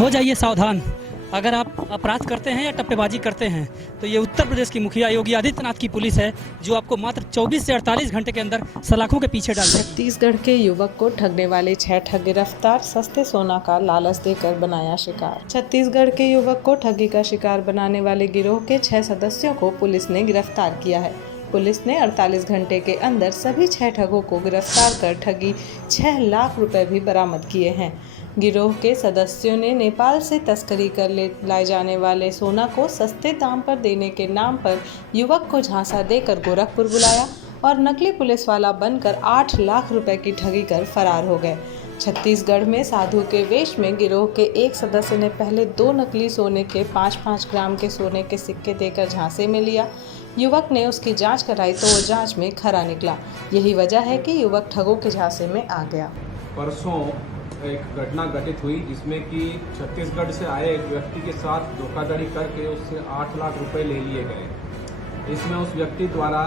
हो जाइए सावधान। अगर आप अपराध करते हैं या टप्पेबाजी करते हैं तो ये उत्तर प्रदेश की मुखिया योगी आदित्यनाथ की पुलिस है जो आपको मात्र 24 से 48 घंटे के अंदर सलाखों के पीछे डाल देगी। छत्तीसगढ़ के युवक को ठगने वाले 6 ठग गिरफ्तार, सस्ते सोना का लालच देकर बनाया शिकार। छत्तीसगढ़ के युवक को ठगी का शिकार बनाने वाले गिरोह के 6 सदस्यों को पुलिस ने गिरफ्तार किया है। पुलिस ने 48 घंटे के अंदर सभी 6 ठगों को गिरफ्तार कर ठगी 6 लाख रुपए भी बरामद किए हैं। गिरोह के सदस्यों ने नेपाल से तस्करी कर लाए जाने वाले सोना को सस्ते दाम पर देने के नाम पर युवक को झांसा देकर गोरखपुर बुलाया और नकली पुलिस वाला बनकर 8 लाख रुपए की ठगी कर फरार हो गए। छत्तीसगढ़ में साधु के वेश में गिरोह के एक सदस्य ने पहले 2 नकली सोने के 5-5 ग्राम के सोने के सिक्के देकर झांसे में लिया। युवक ने उसकी जांच कराई तो वो जांच में खरा निकला। यही वजह है कि युवक ठगों के झांसे में आ गया। परसों एक घटना घटित हुई जिसमें कि छत्तीसगढ़ से आए एक व्यक्ति के साथ धोखाधड़ी करके उससे 8 लाख रुपए ले लिए गए। इसमें उस व्यक्ति द्वारा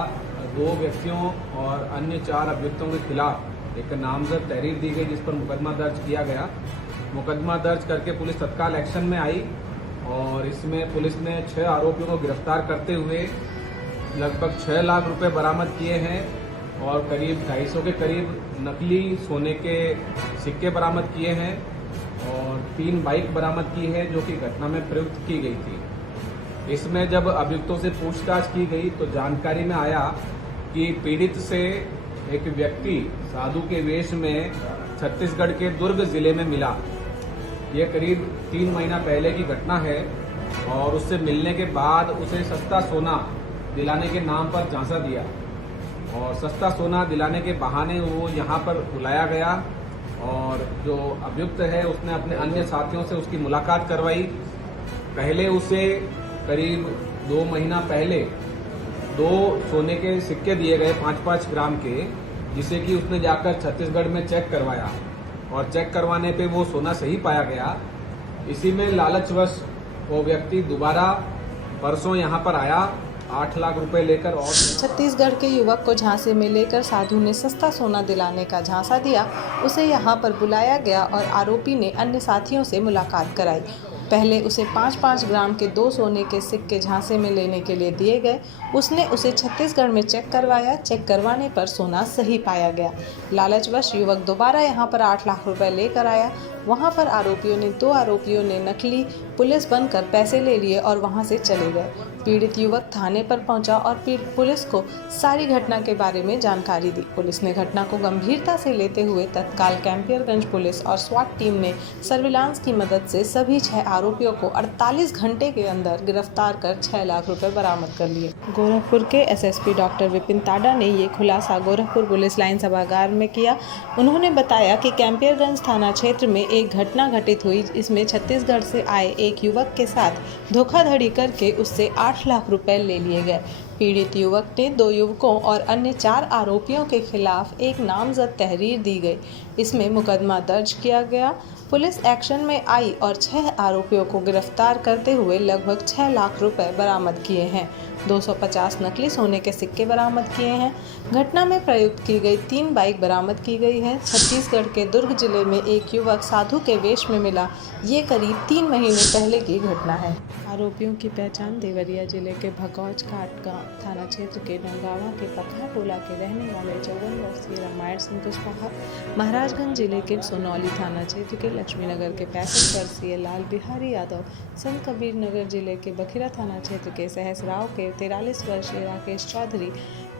2 व्यक्तियों और अन्य 4 अभियुक्तों के खिलाफ एक नामजद तहरीर दी गई जिस पर मुकदमा दर्ज किया गया। मुकदमा दर्ज करके पुलिस तत्काल एक्शन में आई और इसमें पुलिस ने 6 आरोपियों को गिरफ्तार करते हुए लगभग 6 लाख रुपए बरामद किए हैं और करीब 250 के करीब नकली सोने के सिक्के बरामद किए हैं और 3 बाइक बरामद की है जो कि घटना में प्रयुक्त की गई थी। इसमें जब अभियुक्तों से पूछताछ की गई तो जानकारी में आया कि पीड़ित से एक व्यक्ति साधु के वेश में छत्तीसगढ़ के दुर्ग जिले में मिला। ये करीब 3 महीना पहले की घटना है और उससे मिलने के बाद उसे सस्ता सोना दिलाने के नाम पर झांसा दिया और सस्ता सोना दिलाने के बहाने वो यहाँ पर बुलाया गया और जो अभियुक्त है उसने अपने अन्य साथियों से उसकी मुलाकात करवाई। पहले उसे करीब 2 महीना पहले 2 सोने के सिक्के दिए गए 5-5 ग्राम के, जिसे कि उसने जाकर छत्तीसगढ़ में चेक करवाया और चेक करवाने पे वो सोना सही पाया गया। इसी में लालचवश वो व्यक्ति दोबारा परसों यहाँ पर आया 8 लाख रुपए लेकर और छत्तीसगढ़ के युवक को झांसे में लेकर साधु ने सस्ता सोना दिलाने का झांसा दिया। उसे यहाँ पर बुलाया गया और आरोपी ने अन्य साथियों से मुलाकात कराई। पहले उसे 5-5 ग्राम के 2 सोने के सिक्के झांसे में लेने के लिए दिए गए। उसने उसे छत्तीसगढ़ में चेक करवाया। चेक करवाने पर सोना सही पाया गया। लालचवश युवक दोबारा यहाँ पर 8 लाख रुपए लेकर आया। वहाँ पर आरोपियों 2 आरोपियों ने नकली पुलिस बनकर पैसे ले लिए और वहाँ से चले गए। पीड़ित युवक थाने पर पहुंचा और पुलिस को सारी घटना के बारे में जानकारी दी। पुलिस ने घटना को गंभीरता से लेते हुए तत्काल कैंपियरगंज पुलिस और स्वाट टीम ने सर्विलांस की मदद से सभी 6 आरोपियों को 48 घंटे के अंदर गिरफ्तार कर 6 लाख रुपए बरामद कर लिए। गोरखपुर के एसएसपी डॉक्टर विपिन ताडा ने ये खुलासा गोरखपुर पुलिस लाइन सभागार में किया। उन्होंने बताया कि कैंपियरगंज थाना क्षेत्र में एक घटना घटित हुई। इसमें छत्तीसगढ़ से आए एक युवक के साथ धोखाधड़ी करके उससे 8 लाख रुपए ले लिए गए। पीड़ित युवक ने 2 युवकों और अन्य 4 आरोपियों के खिलाफ एक नामजद तहरीर दी गई। इसमें मुकदमा दर्ज किया गया। पुलिस एक्शन में आई और 6 आरोपियों को गिरफ्तार करते हुए लगभग 6 लाख रुपए बरामद किए हैं। 250 नकली सोने के सिक्के बरामद किए हैं। घटना में प्रयुक्त की गई 3 बाइक बरामद की गई है। छत्तीसगढ़ के दुर्ग जिले में एक युवक साधु के वेश में मिला। ये करीब 3 महीने पहले की घटना है। आरोपियों की पहचान देवरिया जिले के भगौच घाट थाना क्षेत्र के नंगावा के पथरा टोला के रहने वाले 54 वर्षीय रामायण सिंह कुशवाहा, महाराजगंज जिले के सोनौली थाना क्षेत्र के लक्ष्मीनगर के 65 वर्षीय लाल बिहारी यादव, संत कबीर नगर जिले के बखिरा थाना क्षेत्र के सहसराव के 43 वर्षीय राकेश चौधरी,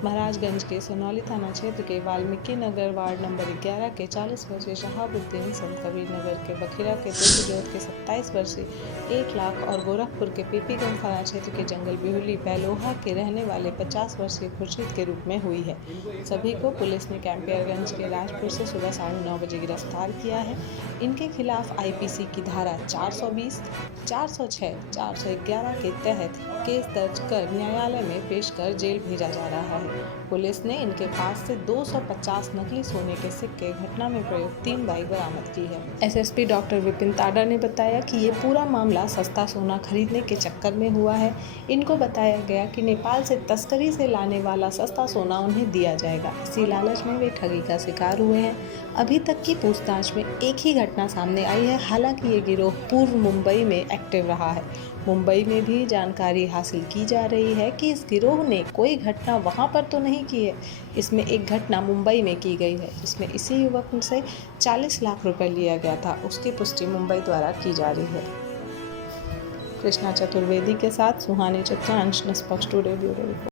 महाराजगंज के सोनौली थाना क्षेत्र के वाल्मीकि नगर वार्ड नंबर 11 के 40 वर्षीय शहाबुद्दीन, संत कबीर नगर के बखिरा के दुर्गजोत के 27 वर्षीय 1 लाख और गोरखपुर के पीपीगंज थाना क्षेत्र के जंगल बिहुली पैलोहा के रहने वाले 50 वर्षीय खुर्शीद के रूप में हुई है। सभी को पुलिस ने कैंपियरगंज के राजपुर से सुबह 9:30 बजे गिरफ्तार किया है। इनके खिलाफ आईपीसी की धारा 420, 406, 411 के तहत केस दर्ज कर न्यायालय में पेश कर जेल भेजा जा रहा है। पुलिस ने इनके पास से 250 नकली सोने के सिक्के, घटना में प्रयुक्त 3 बाइक बरामद की है। एसएसपी डॉक्टर विपिन ताडा ने बताया कि ये पूरा मामला सस्ता सोना खरीदने के चक्कर में हुआ है। इनको बताया गया कि नेपाल से तस्करी से लाने वाला सस्ता सोना उन्हें दिया जाएगा। इसी लालच में वे ठगी का शिकार हुए हैं। अभी तक की पूछताछ में एक ही घटना सामने आई है। हालांकि ये गिरोह पूर्व मुंबई में एक्टिव रहा है। मुंबई में भी जानकारी हासिल की जा रही है कि इस गिरोह ने कोई घटना वहां पर तो नहीं की है। इसमें एक घटना मुंबई में की गई है, जिसमें इसी युवक से 40 लाख रुपए लिया गया था। उसकी पुष्टि मुंबई द्वारा की जा रही है। कृष्णा चतुर्वेदी के साथ सुहानी चित्रांश, निष्पक्ष टुडे ब्यूरो रिपोर्ट।